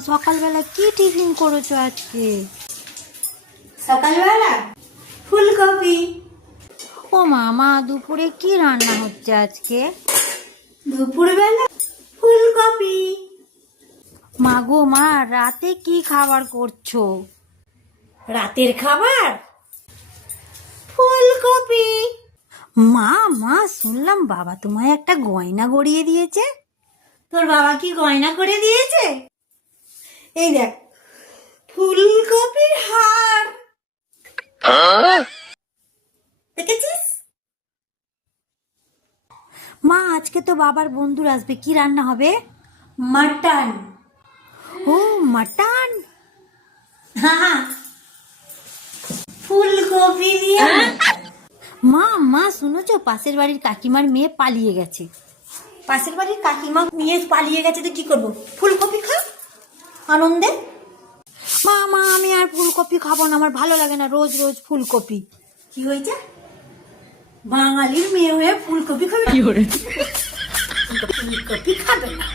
সকালবেলা কি টিফিন করেছ আজকে? সকালবেলা? ফুলকপি। ও মামা দুপুরে কি রান্না হচ্ছে আজকে? দুপুরবেলা ফুলকপি। মা গো মা রাতে কি খাবার করছ? রাতের খাবার? ফুলকপি। মা মা শুনলাম বাবা তোমায় একটা গয়না গড়িয়ে দিয়েছে। তোর বাবা কি গয়না করে দিয়েছে? এই দেখ। ফুলকপির হার। দেখেছিস? মা আজকে তো বাবার বন্ধুরা আসবে। কি রান্না হবে? মাটন। ও মাটন? হ্যাঁ ফুলকপি দিয়ে মা মা শুনেছো? পাশের বাড়ির কাকিমার মেয়ে পালিয়ে গেছে। পাশের বাড়ির কাকিমা নিয়ে পালিয়ে গেছে তো কি করব? ফুলকপি খা। আনন্দে? মা মা আমি আর ফুলকপি খাব না আমার ভালো লাগে না রোজ রোজ ফুলকপি। কি হয়েছে? বাঙালির মেয়ে হয়ে ফুলকপি খাবে? কি ফুলকপি খাবে না।